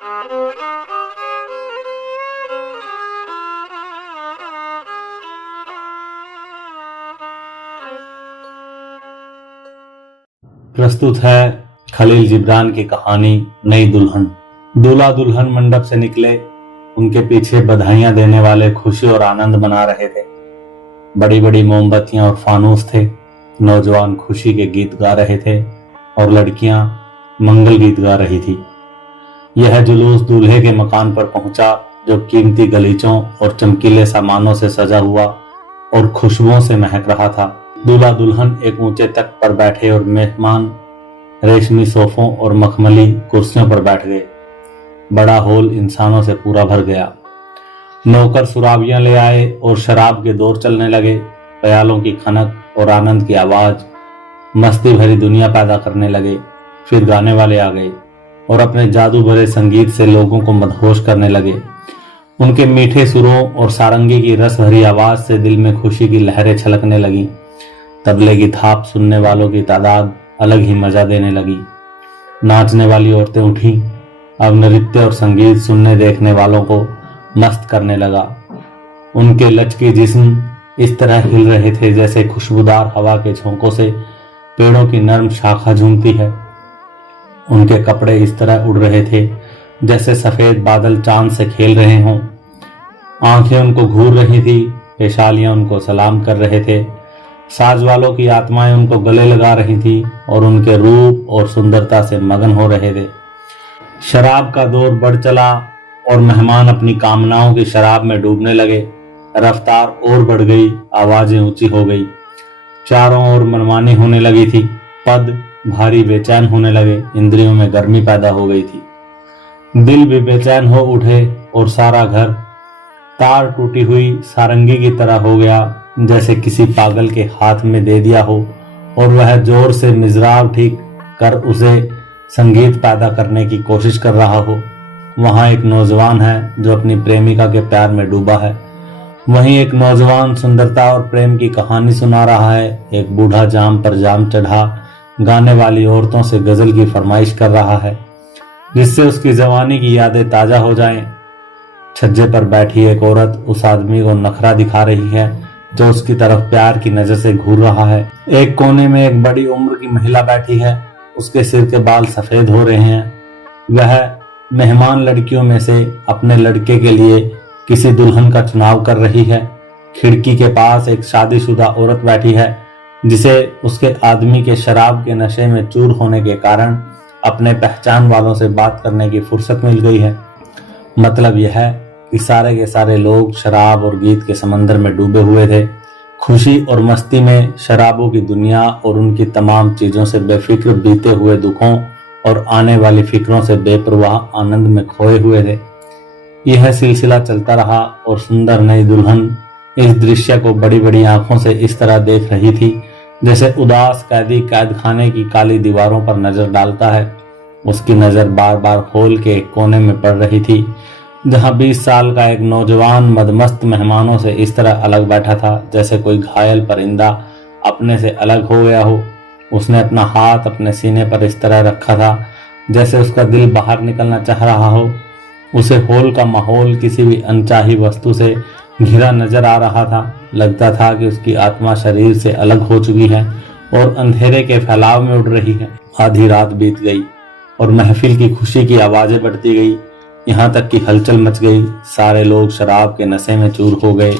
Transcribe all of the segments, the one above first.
प्रस्तुत है खलील जिब्रान की कहानी नई दुल्हन। दूल्हा दुल्हन मंडप से निकले। उनके पीछे बधाइयां देने वाले खुशी और आनंद मना रहे थे। बड़ी बड़ी मोमबत्तियां और फानूस थे। नौजवान खुशी के गीत गा रहे थे और लड़कियां मंगल गीत गा रही थी। यह जुलूस दूल्हे के मकान पर पहुंचा, जो कीमती गलीचों और चमकीले सामानों से सजा हुआ और खुशबुओं से महक रहा था। दूल्हा दुल्हन एक ऊंचे तख्त पर बैठे और मेहमान रेशमी सोफों और मखमली कुर्सियों पर बैठ गए। बड़ा हॉल इंसानों से पूरा भर गया। नौकर सुराबियां ले आए और शराब के दौर चलने लगे। प्यालों की खनक और आनंद की आवाज मस्ती भरी दुनिया पैदा करने लगे। फिर गाने वाले आ गए और अपने जादू भरे संगीत से लोगों को मदहोश करने लगे। उनके मीठे सुरों और सारंगी की रस भरी आवाज से दिल में खुशी की लहरें छलकने लगी। तबले की थाप सुनने वालों की तादाद अलग ही मजा देने लगी। नाचने वाली औरतें उठी। अब नृत्य और संगीत सुनने देखने वालों को मस्त करने लगा। उनके लचके जिस्म इस तरह हिल रहे थे जैसे खुशबूदार हवा के झोंकों से पेड़ों की नर्म शाखा झूमती है। उनके कपड़े इस तरह उड़ रहे थे जैसे सफेद बादल चांद से खेल रहे हों। आंखें उनको घूर रही थी, पेशालियां उनको सलाम कर रहे थे। साज वालों की आत्माएं उनको गले लगा रही थी और उनके रूप और सुंदरता से मगन हो रहे थे। शराब का दौर बढ़ चला और मेहमान अपनी कामनाओं की शराब में डूबने लगे। रफ्तार और बढ़ गई, आवाजें ऊंची हो गई। चारों ओर मनमानी होने लगी थी। पद भारी बेचैन होने लगे। इंद्रियों में गर्मी पैदा हो गई थी। दिल भी बेचैन हो उठे और सारा घर तार टूटी हुई सारंगी की तरह हो गया, जैसे किसी पागल के हाथ में दे दिया हो और वह जोर से मिज़राब ठीक कर उसे संगीत पैदा करने की कोशिश कर रहा हो। वहां एक नौजवान है जो अपनी प्रेमिका के प्यार में डूबा है। वहीं एक नौजवान सुंदरता और प्रेम की कहानी सुना रहा है। एक बूढ़ा जाम पर जाम चढ़ा गाने वाली औरतों से गजल की फरमाइश कर रहा है, जिससे उसकी जवानी की यादें ताजा हो जाएं। छज्जे पर बैठी एक औरत उस आदमी को नखरा दिखा रही है जो उसकी तरफ प्यार की नजर से घूर रहा है। एक कोने में एक बड़ी उम्र की महिला बैठी है। उसके सिर के बाल सफेद हो रहे हैं। वह मेहमान लड़कियों में से अपने लड़के के लिए किसी दुल्हन का चुनाव कर रही है। खिड़की के पास एक शादीशुदा औरत बैठी है जिसे उसके आदमी के शराब के नशे में चूर होने के कारण अपने पहचान वालों से बात करने की फुर्सत मिल गई है। मतलब यह है कि सारे के सारे लोग शराब और गीत के समंदर में डूबे हुए थे। खुशी और मस्ती में शराबों की दुनिया और उनकी तमाम चीजों से बेफिक्र बीते हुए दुखों और आने वाली फिक्रों से बेपरवाह आनंद में खोए हुए थे। यह सिलसिला चलता रहा और सुंदर नई दुल्हन इस दृश्य को बड़ी बड़ी आंखों से इस तरह देख रही थी जैसे उदास कैदी कैद खाने की काली दीवारों पर नजर डालता है। उसकी नजर बार बार हॉल के एक कोने में पड़ रही थी, जहां 20 साल का एक नौजवान मदमस्त मेहमानों से इस तरह अलग बैठा था जैसे कोई घायल परिंदा अपने से अलग हो गया हो। उसने अपना हाथ अपने सीने पर इस तरह रखा था जैसे उसका दिल बाहर निकलना चाह रहा हो। उसे हॉल का माहौल किसी भी अनचाही वस्तु से घिरा नजर आ रहा था। लगता था कि उसकी आत्मा शरीर से अलग हो चुकी है और अंधेरे के फैलाव में उड़ रही है। आधी रात बीत गई और महफिल की खुशी की आवाजें बढ़ती गई, यहाँ तक कि हलचल मच गई। सारे लोग शराब के नशे में चूर हो गए।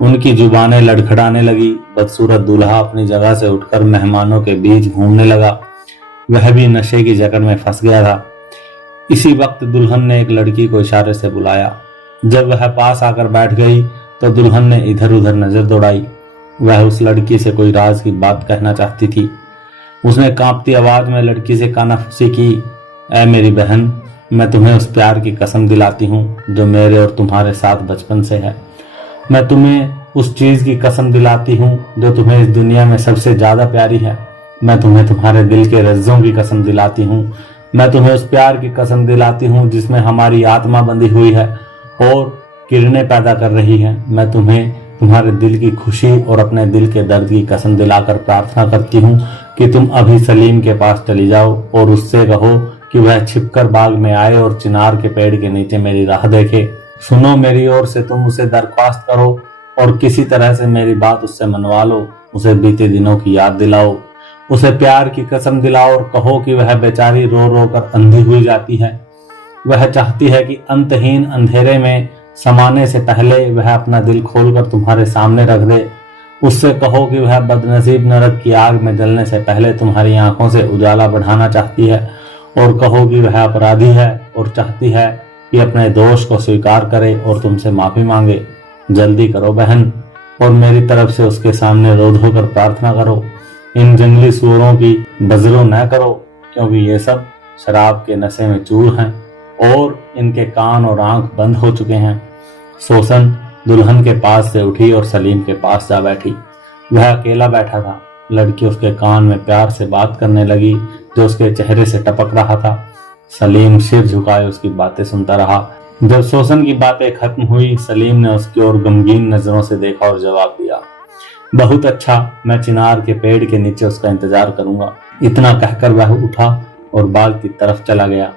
उनकी जुबानें लड़खड़ाने लगी। बदसूरत दूल्हा अपनी जगह से उठकर मेहमानों के बीच घूमने लगा। वह भी नशे की जकड़ में फंस गया था। इसी वक्त दुल्हन ने एक लड़की को इशारे से बुलाया। जब वह पास आकर बैठ गई तो दुल्हन ने इधर उधर नजर दौड़ाई। वह उस लड़की से कोई राज की बात कहना चाहती थी। उसने कांपती आवाज में लड़की से कानाफूसी की, ऐ मेरी बहन, मैं तुम्हें उस प्यार की कसम दिलाती हूँ जो मेरे और तुम्हारे साथ बचपन से है। मैं तुम्हें उस चीज की कसम दिलाती हूँ जो तुम्हें इस दुनिया में सबसे ज्यादा प्यारी है। मैं तुम्हें तुम्हारे दिल के रज्जों की कसम दिलाती हूँ। मैं तुम्हें उस प्यार की कसम दिलाती हूँ जिसमें हमारी आत्मा बंधी हुई है और किरणें पैदा कर रही है। मैं तुम्हें तुम्हारे दिल की खुशी और अपने दिल के दर्द की कसम दिलाकर प्रार्थना करती हूँ कि तुम अभी सलीम के पास चली जाओ और उससे कहो कि वह छिपकर बाग में आए और चिनार के पेड़ के नीचे मेरी राह देखे। सुनो, मेरी ओर से तुम उसे दरख्वास्त करो और किसी तरह से मेरी बात उससे मनवा लो। उसे बीते दिनों की याद दिलाओ, उसे प्यार की कसम दिलाओ और कहो कि वह बेचारी रो रो कर अंधी हुई जाती है। वह चाहती है कि अंतहीन अंधेरे में समाने से पहले वह अपना दिल खोलकर तुम्हारे सामने रख दे। उससे कहो कि वह बदनसीब नरक की आग में जलने से पहले तुम्हारी आंखों से उजाला बढ़ाना चाहती है, और कहो कि वह अपराधी है और चाहती है कि अपने दोष को स्वीकार करे और तुमसे माफी मांगे। जल्दी करो बहन, और मेरी तरफ से उसके सामने रो धो कर प्रार्थना करो। इन जंगली सूरों की बजरो न करो, क्योंकि ये सब शराब के नशे में चूर हैं और इनके कान और आंख बंद हो चुके हैं। सोसन दुल्हन के पास से उठी और सलीम के पास जा बैठी। वह अकेला बैठा था। लड़की उसके कान में प्यार से बात करने लगी जो उसके चेहरे से टपक रहा था। सलीम सिर झुकाए उसकी बातें सुनता रहा। जब सोसन की बातें खत्म हुई, सलीम ने उसकी ओर गमगीन नजरों से देखा और जवाब दिया, बहुत अच्छा, मैं चिनार के पेड़ के नीचे उसका इंतजार करूंगा। इतना कहकर वह उठा और बाग की तरफ चला गया।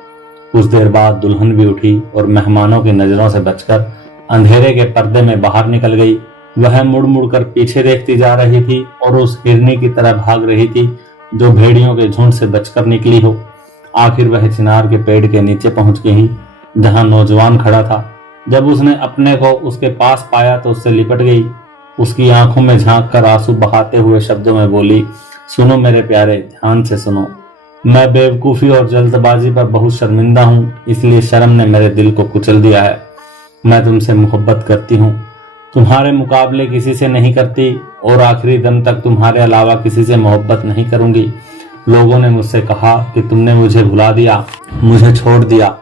कुछ देर बाद दुल्हन भी उठी और मेहमानों की नजरों से बचकर अंधेरे के पर्दे में बाहर निकल गई। वह मुड़ मुड़ कर पीछे देखती जा रही थी और उस हिरनी की तरह भाग रही थी जो भेड़ियों के झुंड से बचकर निकली हो। आखिर वह चिनार के पेड़ के नीचे पहुंच गई जहां नौजवान खड़ा था। जब उसने अपने को उसके पास पाया तो उससे लिपट गई। उसकी आंखों में झांक कर आंसू बहाते हुए शब्दों में बोली, सुनो मेरे प्यारे, ध्यान से सुनो। मैं बेवकूफी और जल्दबाजी पर बहुत शर्मिंदा हूँ, इसलिए शर्म ने मेरे दिल को कुचल दिया है। मैं तुमसे मोहब्बत करती हूँ, तुम्हारे मुकाबले किसी से नहीं करती और आखिरी दम तक तुम्हारे अलावा किसी से मोहब्बत नहीं करूंगी। लोगों ने मुझसे कहा कि तुमने मुझे भुला दिया, मुझे छोड़ दिया।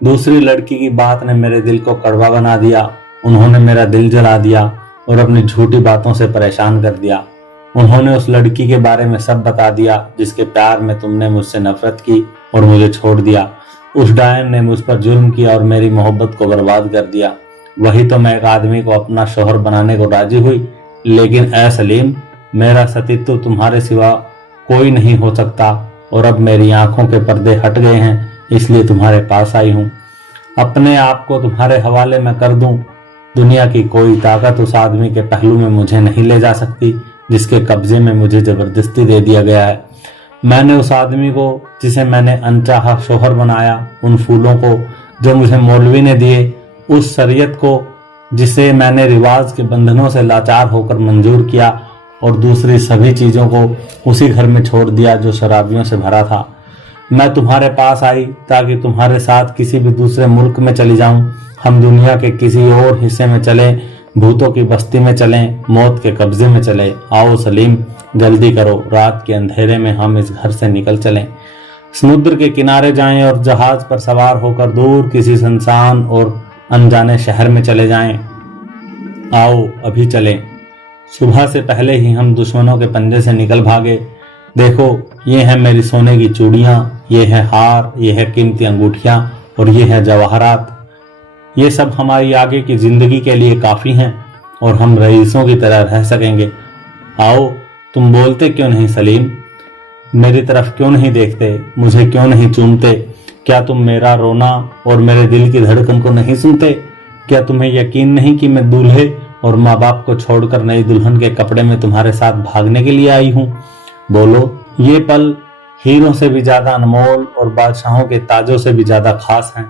दूसरी लड़की की बात ने मेरे दिल को कड़वा बना दिया। उन्होंने मेरा दिल जला दिया और अपनी झूठी बातों से परेशान कर दिया। उन्होंने उस लड़की के बारे में सब बता दिया जिसके प्यार में तुमने मुझसे नफरत की और मुझे छोड़ दिया। उस डायन ने मुझ पर जुल्म किया और मेरी मोहब्बत को बर्बाद कर दिया। वही तो मैं एक आदमी को अपना शोहर बनाने को राजी हुई, लेकिन ऐ सलीम, मेरा सतीत्व तुम्हारे सिवा कोई नहीं हो सकता और अब मेरी आंखों के पर्दे हट गए हैं, इसलिए तुम्हारे पास आई हूँ। अपने आप को तुम्हारे हवाले में कर दूं। दुनिया की कोई ताकत उस आदमी के पहलू में मुझे नहीं ले जा सकती जिसके कब्जे में मुझे जबरदस्ती दे दिया गया है। मैंने उस आदमी को जिसे मैंने अनचाहा शोहर बनाया, उन फूलों को जो मुझे मौलवी ने दिए, उस शरीयत को जिसे मैंने रिवाज के बंधनों से लाचार होकर मंजूर किया और दूसरी सभी चीजों को उसी घर में छोड़ दिया जो शराबियों से भरा था। मैं तुम्हारे पास आई ताकि तुम्हारे साथ किसी भी दूसरे मुल्क में चली जाऊं। हम दुनिया के किसी और हिस्से में चलें, भूतों की बस्ती में चलें, मौत के कब्जे में चले। आओ सलीम, जल्दी करो, रात के अंधेरे में हम इस घर से निकल चलें, समुद्र के किनारे जाएं और जहाज पर सवार होकर दूर किसी सुनसान और अनजाने शहर में चले जाएं। आओ अभी चलें। सुबह से पहले ही हम दुश्मनों के पंजे से निकल भागे। देखो, ये है मेरी सोने की चूड़ियां, ये है हार, ये है कीमती अंगूठियां और ये है जवाहरात। ये सब हमारी आगे की जिंदगी के लिए काफी हैं और हम रईसों की तरह रह सकेंगे। आओ, तुम बोलते क्यों नहीं सलीम? मेरी तरफ क्यों नहीं देखते? मुझे क्यों नहीं चूमते? क्या तुम मेरा रोना और मेरे दिल की धड़कन को नहीं सुनते? क्या तुम्हें यकीन नहीं कि मैं दूल्हे और माँ बाप को छोड़कर नई दुल्हन के कपड़े में तुम्हारे साथ भागने के लिए आई हूँ? बोलो, ये पल हीरों से भी ज्यादा अनमोल और बादशाहों के ताजों से भी ज्यादा खास हैं।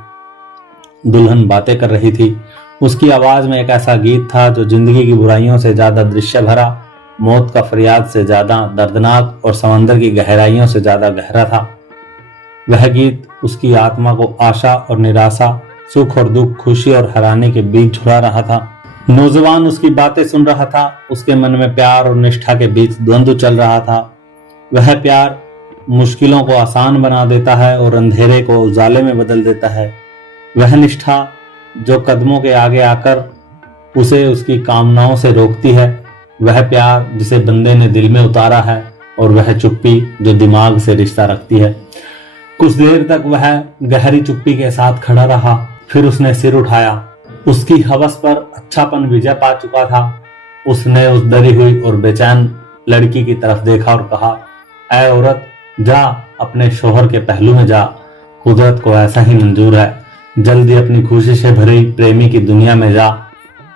दुल्हन बातें कर रही थी। उसकी आवाज में एक ऐसा गीत था जो जिंदगी की बुराइयों से ज्यादा दृश्य भरा, मौत का फरियाद से ज्यादा दर्दनाक और समंदर की गहराइयों से ज्यादा गहरा था। वह गीत उसकी आत्मा को आशा और निराशा, सुख और दुख, खुशी और हैरानी के बीच झुला रहा था। नौजवान उसकी बातें सुन रहा था। उसके मन में प्यार और निष्ठा के बीच द्वंद्व चल रहा था। वह प्यार मुश्किलों को आसान बना देता है और अंधेरे को उजाले में बदल देता है। वह निष्ठा जो कदमों के आगे आकर उसे उसकी कामनाओं से रोकती है। वह प्यार जिसे बंदे ने दिल में उतारा है और वह चुप्पी जो दिमाग से रिश्ता रखती है। कुछ देर तक वह गहरी चुप्पी के साथ खड़ा रहा, फिर उसने सिर उठाया। उसकी हवस पर अच्छापन विजय पा चुका था। उसने उस डरी हुई और बेचैन लड़की की तरफ देखा और कहा, ऐ औरत, जा अपने शोहर के पहलू में जा। कुदरत को ऐसा ही मंजूर है। जल्दी अपनी खुशी से भरी प्रेमी की दुनिया में जा,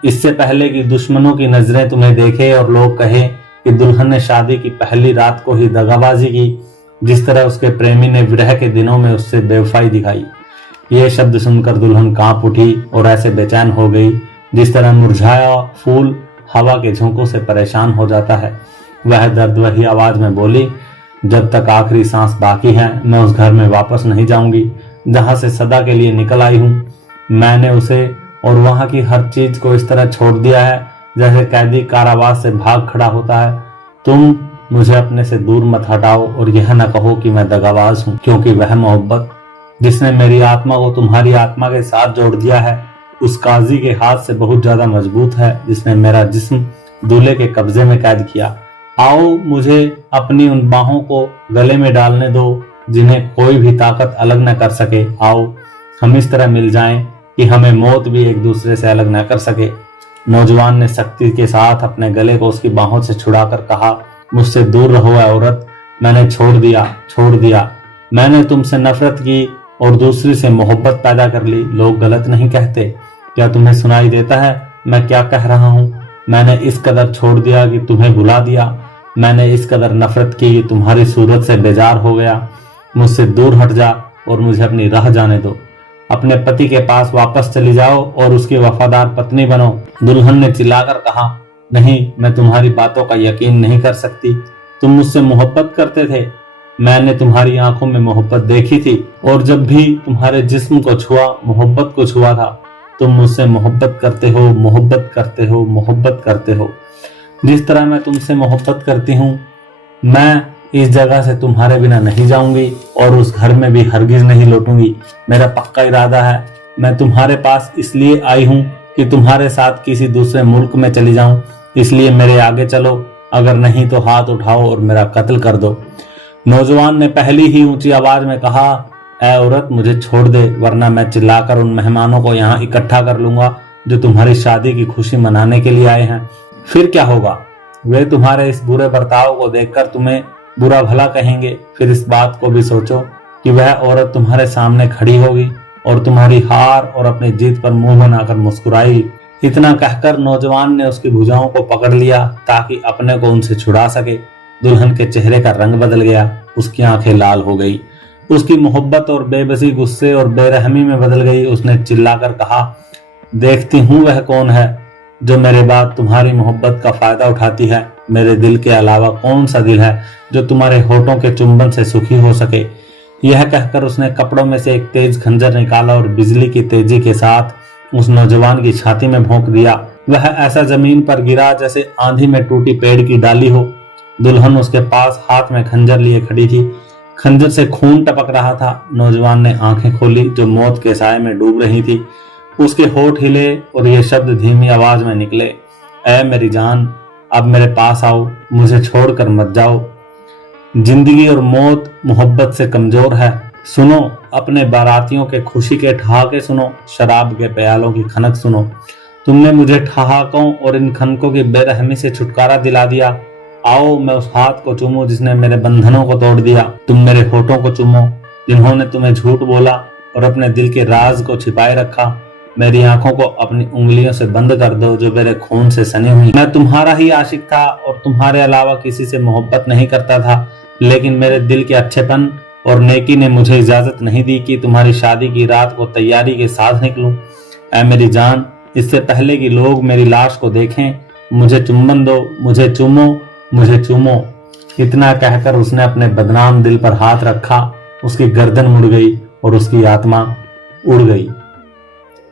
इससे पहले कि दुश्मनों की नजरें तुम्हें देखे और लोग कहे कि दुल्हन ने शादी की पहली रात को ही दगाबाजी की, जिस तरह उसके प्रेमी ने विरह के दिनों में उससे बेवफाई दिखाई। ये शब्द सुनकर दुल्हन कांप उठी और ऐसे बेचैन हो गई जिस तरह मुरझाया फूल हवा के झोंकों से परेशान हो जाता है। वह दर्द भरी आवाज में बोली, जब तक आखिरी सांस बाकी है मैं उस घर में वापस नहीं जाऊंगी जहां से सदा के लिए निकल आई हूँ। मैंने उसे और वहां की हर चीज को इस तरह छोड़ दिया है जैसे कैदी कारावास से भाग खड़ा होता है। तुम मुझे अपने से दूर मत हटाओ और यह न कहो कि मैं दगाबाज हूँ, क्योंकि वह मोहब्बत जिसने मेरी आत्मा को तुम्हारी आत्मा के साथ जोड़ दिया है उस काजी के हाथ से बहुत ज्यादा मजबूत है जिसने मेरा जिस्म दूल्हे के कब्जे में कैद किया। आओ मुझे अपनी उन बाहों को गले में डालने दो जिन्हें कोई भी ताकत अलग न कर सके। आओ हम इस तरह मिल जाएं कि हमें मौत भी एक दूसरे से अलग न कर सके। नौजवान ने सख्ती के साथ अपने गले को उसकी बाहों से छुड़ाकर कहा, मुझसे दूर रहो ऐ औरत, मैंने छोड़ दिया। मैंने तुमसे नफरत की और दूसरी से मोहब्बत पैदा कर ली। लोग गलत नहीं कहते। क्या तुम्हें सुनाई देता है मैं क्या कह रहा हूँ? मैंने इस कदर छोड़ दिया कि तुम्हें भुला दिया। मैंने इस कदर नफरत की कि तुम्हारी सूरत से बेजार हो गया। मुझसे दूर हट जा और मुझे अपनी राह जाने दो। अपने पति के पास वापस चली जाओ और उसकी वफादार पत्नी बनो। दुल्हन ने चिल्लाकर कहा, नहीं, मैं तुम्हारी बातों का यकीन नहीं कर सकती। तुम मुझसे मोहब्बत करते थे। मैंने तुम्हारी आंखों में मोहब्बत देखी थी और जब भी तुम्हारे जिस्म को छुआ मोहब्बत को छुआ था। तुम मुझसे मोहब्बत करते हो। जिस तरह मैं तुमसे मोहब्बत करती हूँ, मैं इस जगह से तुम्हारे बिना नहीं जाऊंगी और उस घर में भी हरगिज नहीं लौटूंगी। मेरा पक्का इरादा है। मैं तुम्हारे पास इसलिए आई हूँ कि तुम्हारे साथ किसी दूसरे मुल्क में चली जाऊं, इसलिए मेरे आगे चलो, अगर नहीं तो हाथ उठाओ और मेरा कत्ल कर दो। नौजवान ने पहली ही ऊंची आवाज में कहा, ऐ औरत मुझे छोड़ दे, वरना मैं चिल्लाकर उन मेहमानों को यहाँ इकट्ठा कर लूंगा जो तुम्हारी शादी की खुशी मनाने के लिए आए हैं। फिर क्या होगा? वे तुम्हारे इस बुरे बर्ताव को देखकर तुम्हें बुरा भला कहेंगे। फिर इस बात को भी सोचो कि वह औरत तुम्हारे सामने खड़ी होगी और तुम्हारी हार और अपनी जीत पर मुंह बनाकर मुस्कुराएगी। इतना कहकर नौजवान ने उसकी भुजाओं को पकड़ लिया ताकि अपने को उनसे छुड़ा सके। दुल्हन के चेहरे का रंग बदल गया, उसकी आंखें लाल हो गई। उसकी मोहब्बत और बेबसी गुस्से और बेरहमी में बदल गई। उसने चिल्लाकर कहा, देखती हूँ वह कौन है जो मेरे बाद तुम्हारी मोहब्बत का फायदा उठाती है। मेरे दिल के अलावा कौन सा दिल है जो तुम्हारे होठों के चुंबन से सुखी हो सके। यह कहकर उसने कपड़ों में से एक तेज खंजर निकाला और बिजली की तेजी के साथ उस नौजवान की छाती में भोंक दिया। वह ऐसा जमीन पर गिरा जैसे आंधी में टूटी पेड़ की डाली हो। दुल्हन उसके पास हाथ में खंजर लिए खड़ी थी। खंजर से खून टपक रहा था। नौजवान ने आंखें खोली जो मौत के साए में डूब रही थी। उसके होठ हिले और ये शब्द धीमी आवाज में निकले, ऐ मेरी जान, अब मेरे पास आओ, मुझे छोड़कर मत जाओ। जिंदगी और मौत मोहब्बत से कमजोर है। सुनो, अपने बारातियों के खुशी के ठहाके सुनो, शराब के प्यालों की खनक सुनो। तुमने मुझे ठहाकों और इन खनकों की बेरहमी से छुटकारा दिला दिया। आओ मैं उस हाथ को चूमूं जिसने मेरे बंधनों को तोड़ दिया। तुम मेरे होठों को चूमो जिन्होंने तुम्हें झूठ बोला और अपने दिल के राज को छिपाए रखा। मेरी आंखों को अपनी उंगलियों से बंद कर दो जो मेरे खून से सनी हुई। मैं तुम्हारा ही आशिक था और तुम्हारे अलावा किसी से मोहब्बत नहीं करता था, लेकिन मेरे दिल के अच्छेपन और नेकी ने मुझे इजाजत नहीं दी कि तुम्हारी शादी की रात को तैयारी के साथ निकलूं। ऐ मेरी जान, इससे पहले कि लोग मेरी लाश को देखें, मुझे चुम्बन दो, मुझे चूमो। इतना कहकर उसने अपने बदनाम दिल पर हाथ रखा। उसकी गर्दन मुड़ गई और उसकी आत्मा उड़ गई।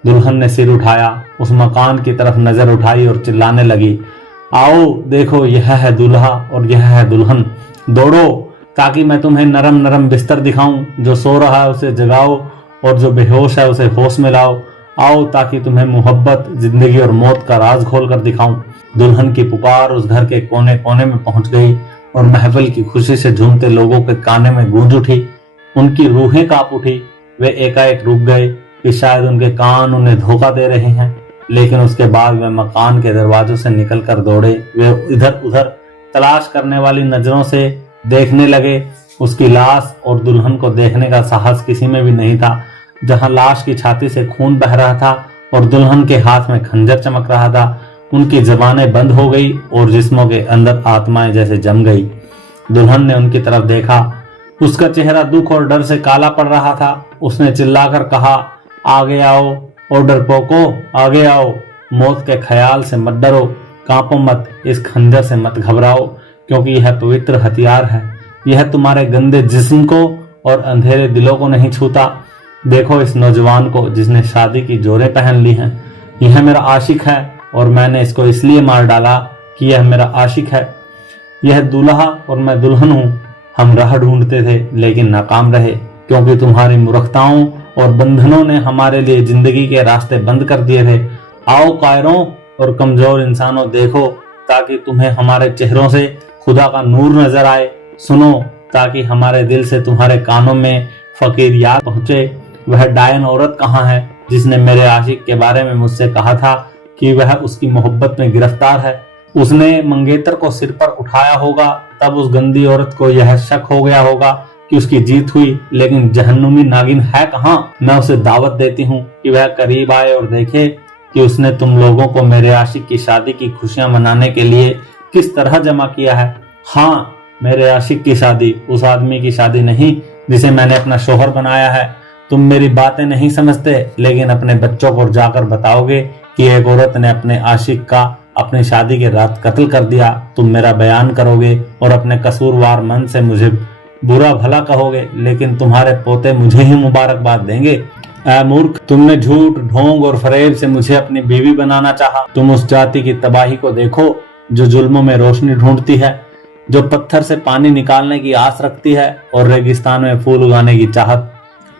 दुल्हन ने सिर उठाया, उस मकान की तरफ नजर उठाई और चिल्लाने लगी, आओ देखो, यह है दूल्हा और यह है दुल्हन। दौड़ो ताकि मैं तुम्हें नरम नरम बिस्तर दिखाऊं। जो सो रहा है उसे जगाओ और जो बेहोश है उसे होश में लाओ। आओ ताकि तुम्हें मोहब्बत, जिंदगी और मौत का राज खोल कर दिखाऊं। दुल्हन की पुकार उस घर के कोने कोने में पहुंच गई और महफिल की खुशी से झूमते लोगों के काने में गूंज उठी। उनकी रूहें कांप उठी। वे एकाएक रुक गए कि शायद उनके कान उन्हें धोखा दे रहे हैं, लेकिन उसके बाद वे मकान के दरवाजों से निकलकर दौड़े। वे इधर उधर तलाश करने वाली नजरों से देखने लगे उसकी लाश और दुल्हन को देखने का साहस किसी में भी नहीं था। जहां लाश की छाती से खून बह रहा था और दुल्हन के हाथ में खंजर चमक रहा था, उनकी जबानें बंद हो गई और जिस्मों के अंदर आत्माएं जैसे जम गई। दुल्हन ने उनकी तरफ देखा। उसका चेहरा दुख और डर से काला पड़ रहा था। उसने चिल्लाकर कहा, आगे आओ और डरपोको, आगे आओ। मौत के ख्याल से मत डरो, कांपो मत, इस खंजर से मत घबराओ, क्योंकि यह पवित्र हथियार है। यह तुम्हारे गंदे जिस्म को और अंधेरे दिलों को नहीं छूता। देखो इस नौजवान को जिसने शादी की जोरें पहन ली हैं। यह मेरा आशिक है और मैंने इसको इसलिए मार डाला कि यह मेरा आशिक है। यह दूल्हा और मैं दुल्हन हूँ। हम राह ढूंढते थे लेकिन नाकाम रहे, क्योंकि तुम्हारी मूर्खताओं और बंधनों ने हमारे लिए जिंदगी के रास्ते बंद कर दिए थे। आओ कायरों और कमजोर इंसानों, देखो ताकि तुम्हें हमारे चेहरों से खुदा का नूर नजर आए। सुनो ताकि हमारे दिल से तुम्हारे कानों में फकीर याद पहुंचे। वह डायन औरत कहाँ है जिसने मेरे आशिक के बारे में मुझसे कहा था कि वह उसकी मोहब्बत में गिरफ्तार है? उसने मंगेतर को सिर पर उठाया होगा, तब उस गंदी औरत को यह शक हो गया होगा कि उसकी जीत हुई। लेकिन जहन्नुमी नागिन है कहाँ? मैं उसे दावत देती हूँ कि वह करीब आए और देखे कि उसने तुम लोगों को मेरे आशिक की शादी की खुशियां मनाने के लिए किस तरह जमा किया है। हाँ, मेरे आशिक की शादी, उस आदमी की शादी नहीं जिसे मैंने अपना शोहर बनाया है। तुम मेरी बातें नहीं समझते, लेकिन अपने बच्चों को जाकर बताओगे कि एक औरत ने अपने आशिक का अपनी शादी के रात कत्ल कर दिया। तुम मेरा बयान करोगे और अपने कसूरवार मन से मुझे बुरा भला कहोगे, लेकिन तुम्हारे पोते मुझे ही मुबारकबाद देंगे। ऐ मूर्ख, तुमने झूठ, ढोंग और फरेब से मुझे अपनी बीवी बनाना चाहा। तुम उस जाति की तबाही को देखो जो जुल्मों में रोशनी ढूंढती है, जो पत्थर से पानी निकालने की आस रखती है और रेगिस्तान में फूल उगाने की चाहत।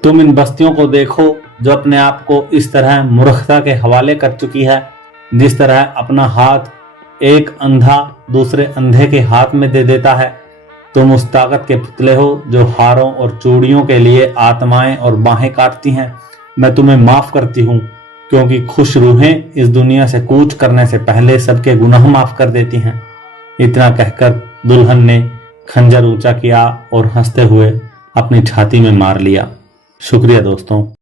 तुम इन बस्तियों को देखो जो अपने आप को इस तरह मूर्खता के हवाले कर चुकी है, जिस तरह अपना हाथ एक अंधा दूसरे अंधे के हाथ में दे देता है। तुम उस ताकत के पुतले हो जो हारों और चूड़ियों के लिए आत्माएं और बाहें काटती हैं। मैं तुम्हें माफ करती हूँ, क्योंकि खुश रूहें इस दुनिया से कूच करने से पहले सबके गुनाह माफ कर देती हैं। इतना कहकर दुल्हन ने खंजर ऊंचा किया और हंसते हुए अपनी छाती में मार लिया। शुक्रिया दोस्तों।